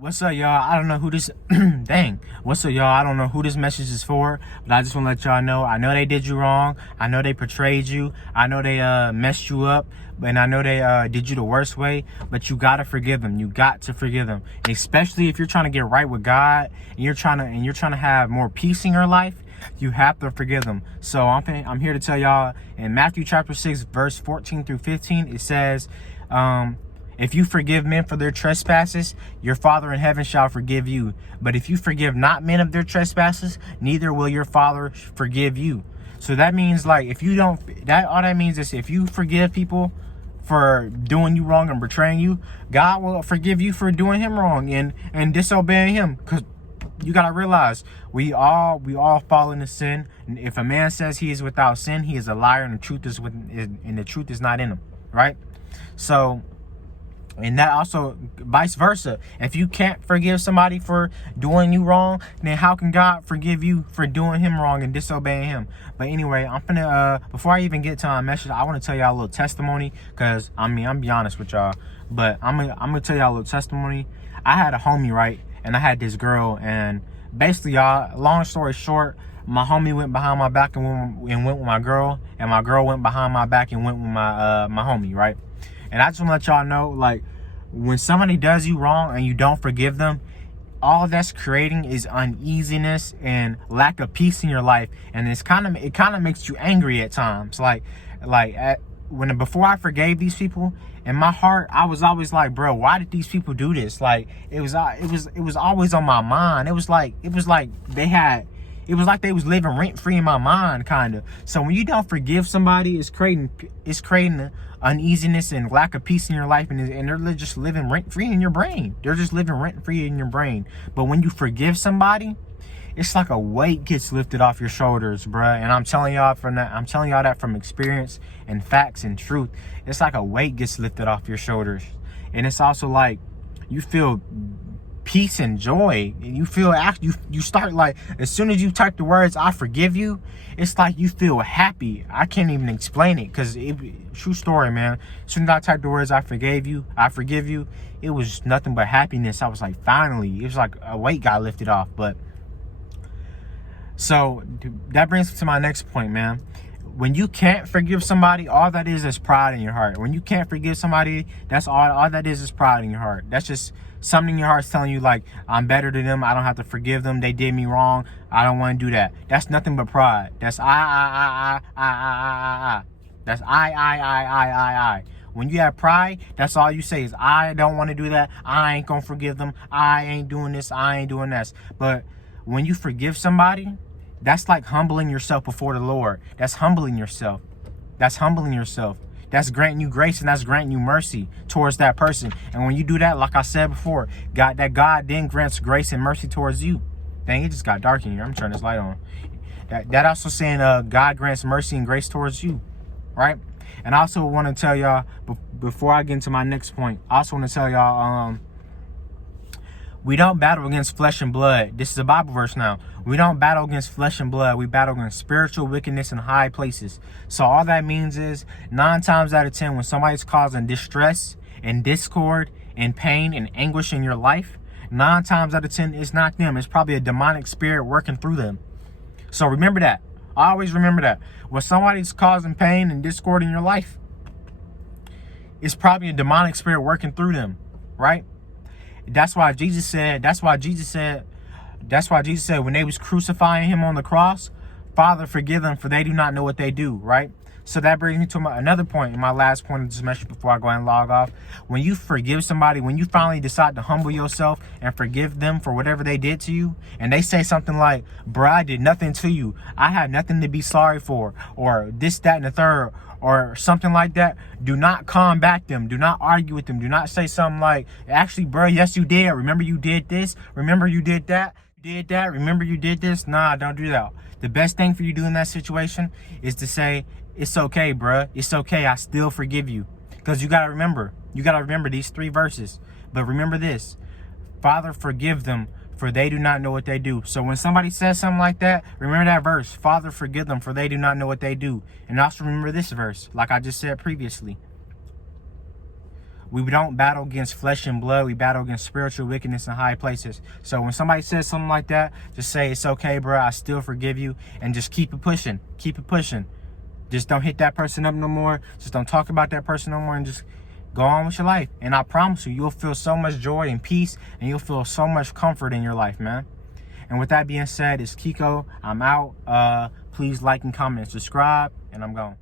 What's up, y'all? I don't know who this dang. What's up, y'all? I don't know who this message is for, but I just want to let y'all know. I know they did you wrong. I know they betrayed you. I know they messed you up, and I know they did you the worst way, but you got to forgive them. You got to forgive them. Especially if you're trying to get right with God and you're trying to have more peace in your life. You have to forgive them. So I'm here to tell y'all in Matthew chapter 6 verse 14 through 15 it says if you forgive men for their trespasses, your Father in heaven shall forgive you. But if you forgive not men of their trespasses, neither will your Father forgive you. So that means, like, if you don't, all that means is if you forgive people for doing you wrong and betraying you, God will forgive you for doing him wrong and disobeying him. Because you gotta realize we all fall into sin. And if a man says he is without sin, he is a liar, and the truth is not in him, right? So. And that also vice versa. If you can't forgive somebody for doing you wrong, then how can God forgive you for doing him wrong and disobeying him? But anyway, I'm finna, before I even get to my message, I want to tell y'all a little testimony. Because, I'm be honest with y'all. But I'm gonna tell y'all a little testimony. I had a homie, right? And I had this girl. And basically, y'all, long story short, my homie went behind my back and went with my girl. And my girl went behind my back and went with my homie, right? And I just want to let y'all know, like, when somebody does you wrong and you don't forgive them, all that's creating is uneasiness and lack of peace in your life. And it kind of makes you angry at times. Before I forgave these people, in my heart, I was always like, bro, why did these people do this? Like, it was always on my mind. It was like they was living rent free in my mind, kind of. So when you don't forgive somebody, it's creating uneasiness and lack of peace in your life, and they're just living rent free in your brain. They're just living rent free in your brain. But when you forgive somebody, it's like a weight gets lifted off your shoulders, bruh. And I'm telling y'all that from experience and facts and truth. It's like a weight gets lifted off your shoulders, and it's also like you feel peace and joy. You feel you start, like, as soon as you type the words "I forgive you," it's like you feel happy. I can't even explain it, because true story, man. As soon as I typed the words "I forgive you," it was nothing but happiness. I was like, finally. It was like a weight got lifted off. But so that brings me to my next point, man. When you can't forgive somebody, all that is pride in your heart. When you can't forgive somebody, that's all that is pride in your heart. That's just something in your heart's telling you, like, I'm better than them. I don't have to forgive them. They did me wrong. I don't want to do that. That's nothing but pride. That's I. That's I. When you have pride, that's all you say is, I don't want to do that. I ain't going to forgive them. I ain't doing this. I ain't doing that. But when you forgive somebody, that's like humbling yourself before the Lord. That's humbling yourself. That's granting you grace, and that's granting you mercy towards that person. And when you do that, like I said before, God then grants grace and mercy towards you. Dang, it just got dark in here. I'm turning this light on. That also saying God grants mercy and grace towards you, right? And I also want to tell y'all, before I get into my next point, I also want to tell y'all, we don't battle against flesh and blood. This is a Bible verse now. We don't battle against flesh and blood. We battle against spiritual wickedness in high places. So all that means is 9 times out of 10, when somebody's causing distress and discord and pain and anguish in your life, 9 times out of 10, it's not them. It's probably a demonic spirit working through them. So remember that. Always remember that. When somebody's causing pain and discord in your life, it's probably a demonic spirit working through them, right? That's why Jesus said when they was crucifying him on the cross, Father, forgive them, for they do not know what they do, right? So that brings me to another point, my last point of this message before I go and log off. When you forgive somebody, when you finally decide to humble yourself and forgive them for whatever they did to you, and they say something like, bro, I did nothing to you. I had nothing to be sorry for, or this, that, and the third, or something like that, do not combat them. Do not argue with them. Do not say something like, actually, bro, yes, you did. Remember you did this. Remember you did that. Remember you did this. Nah, don't do that. The best thing for you to do in that situation is to say, it's okay, bruh. It's okay. I still forgive you. Because you got to remember these 3 verses. But remember this. Father, forgive them, for they do not know what they do. So when somebody says something like that, remember that verse. Father, forgive them, for they do not know what they do. And also remember this verse, like I just said previously. We don't battle against flesh and blood. We battle against spiritual wickedness in high places. So when somebody says something like that, just say, it's okay, bro. I still forgive you. And just keep it pushing. Keep it pushing. Just don't hit that person up no more. Just don't talk about that person no more, and just go on with your life. And I promise you, you'll feel so much joy and peace, and you'll feel so much comfort in your life, man. And with that being said, it's Kiko. I'm out. Please like and comment, subscribe, and I'm gone.